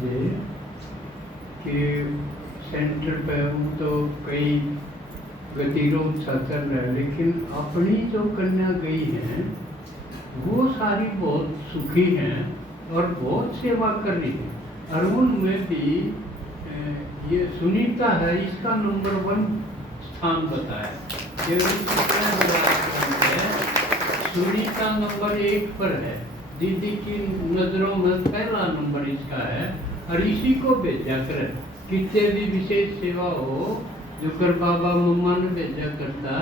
थे कि सेंटर पे वो तो कई गतिरोध सा चल रहा है, लेकिन अपनी जो कन्या गई हैं वो सारी बहुत सुखी हैं और बहुत सेवा कर रही है। और उनमें भी ये सुनीता है, इसका नंबर 1 स्थान बताया। ये सुनीता नंबर 1 पर है, दीदी की नज़रों में पहला नंबर इसका है। और इसी को भेजा कर कितने भी विशेष सेवा हो जो कर बाबा मम्मा ने भेजा करता,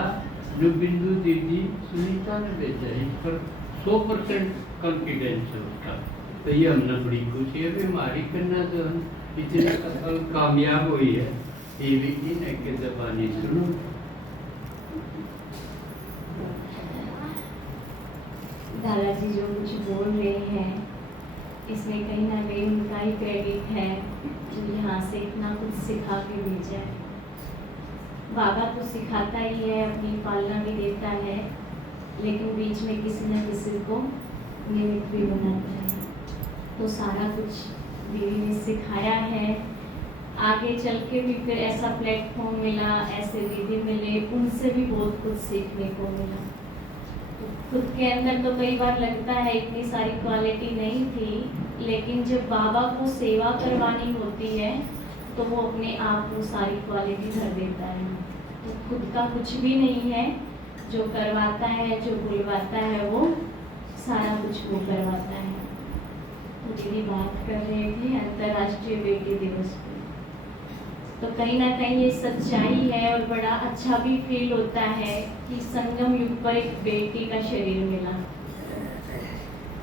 जो बिंदु दीदी सुनीता ने भेजा, इस पर 100% कॉन्फिडेंस है उसका। तो ये हमने बड़ी खुशी है कि हमारी कन्या जो इतनी सफल कामयाब हुई है। ये भी इन्हें के जबानी सुनो। दादाजी जो कुछ बोल रहे हैं इसमें कहीं ना कहीं उनका ही क्रेडिट है, जो यहाँ से इतना कुछ सिखा के भेजा है। बाबा तो सिखाता ही है, अपनी पालना भी देता है, लेकिन बीच में किसी न किसी को निमित्त भी बनाता है। तो सारा कुछ दीदी ने सिखाया है। आगे चल के भी फिर ऐसा प्लेटफॉर्म मिला, ऐसे दीदी मिले, उनसे भी बहुत कुछ सीखने को मिला। तो खुद के अंदर तो कई बार लगता है इतनी सारी क्वालिटी नहीं थी, लेकिन जब बाबा को सेवा करवानी होती है तो वो अपने आप को सारी क्वालिटी भर देता है। तो खुद का कुछ भी नहीं है, जो करवाता है, जो बुलवाता है, वो सारा कुछ वो करवाता है। तो दीदी बात कर रहे थे अंतर्राष्ट्रीय बेटी दिवस पे, तो कहीं ना कहीं ये सच्चाई है और बड़ा अच्छा भी फील होता है कि संगम युग पर एक बेटी का शरीर मिला।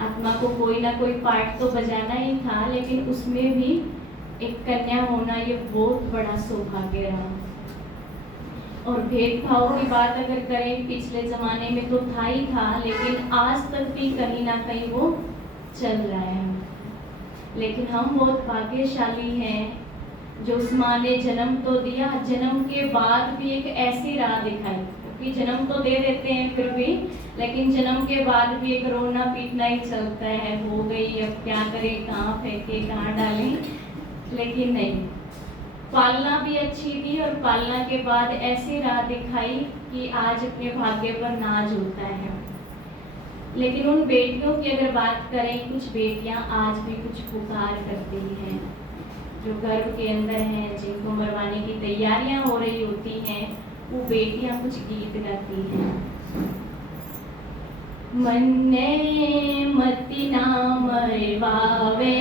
आत्मा को कोई ना कोई पार्ट तो बजाना ही था, लेकिन उसमें भी एक कन्या होना ये बहुत बड़ा सौभाग्य रहा। और भेदभाव की बात अगर करें, पिछले जमाने में तो था ही था, लेकिन आज तक भी कहीं ना कहीं वो चल रहा है। लेकिन हम बहुत भाग्यशाली हैं जो उस माँ ने जन्म तो दिया, जन्म के बाद भी एक ऐसी राह दिखाई। क्योंकि जन्म तो दे देते हैं फिर भी, लेकिन जन्म के बाद भी एक रोना पीटना ही चलता है, हो गई अब क्या करें, कहाँ फेंके, कहाँ डालें। लेकिन नहीं, पालना भी अच्छी थी और पालना के बाद ऐसी राह दिखाई कि आज अपने भाग्य पर नाज होता है। लेकिन उन बेटियों की अगर बात करें, कुछ बेटियां आज भी कुछ पुकार करती हैं, जो गर्भ के अंदर हैं, जिनको मरवाने की तैयारियां हो रही होती हैं, वो बेटियां कुछ गीत गाती हैं। मन्ने मती ना मरवावे